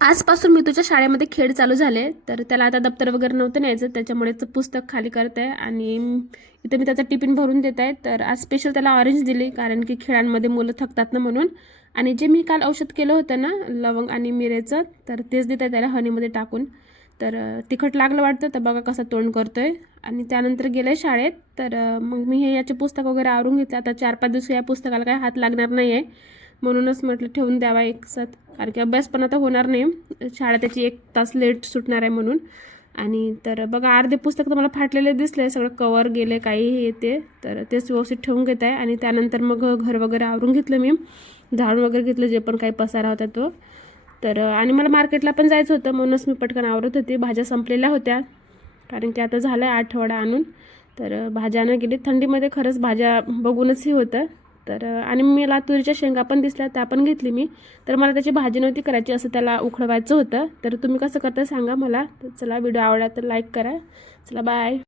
आजपासून मी तुझ्या शाळेमध्ये खेळ चालू झाले, तर त्याला आता दप्तर वगैरे नव्हतं न्यायचं, त्याच्यामुळेच पुस्तक खाली करत आहे आणि इथे मी त्याचा टिफिन भरून देत आहे. तर आज स्पेशल त्याला ऑरेंज दिली, कारण की खेळांमध्ये मुलं थकतात ना म्हणून. आणि जे मी काल औषध केलं होतं ना, लवंग आणि मिरेचं, तर तेच देत आहे त्याला हनीमध्ये टाकून. तर तिखट लागलं वाटतं, तर बघा कसं तोंड करतोय. आणि त्यानंतर गेले शाळेत. तर मग मी हे याचे पुस्तक वगैरे आवरून घेतलं. आता 4-5 दिवस या पुस्तकाला काही हात लागणार नाही आहे, म्हणूनच म्हटलं ठेवून द्यावा एक साथ, कारण की अभ्यास पण आता होणार नाही, शाळा त्याची 1 तास लेट सुटणार आहे म्हणून. आणि तर बघा अर्धे पुस्तक तर मला फाटलेले दिसले, सगळं कवर गेले काही येते, तर तेच व्यवस्थित ठेवून घेत आहे. आणि त्यानंतर मग घर वगैरे आवरून घेतलं मी, झाडून वगैरे घेतलं जे पण काही पसारा होता तो. तर आणि मला मार्केटला पण जायचं होतं, म्हणूनच मी पटकन आवरत होते. भाज्या संपलेल्या होत्या, कारण की आता झालं आहे आठवडा आणून. तर भाज्या आणून गेली थंडीमध्ये, खरंच भाज्या बघूनच हे होतं. तर आणि मला तुरीच्या शेंगा पण दिसल्या, त्या पण घेतली मी. तर मला त्याची भाजी नव्हती करायची, असं त्याला उखळवायचं होतं. तर तुम्ही कसं करता सांगा मला. तर चला, व्हिडिओ आवडला तर लाईक करा. चला बाय.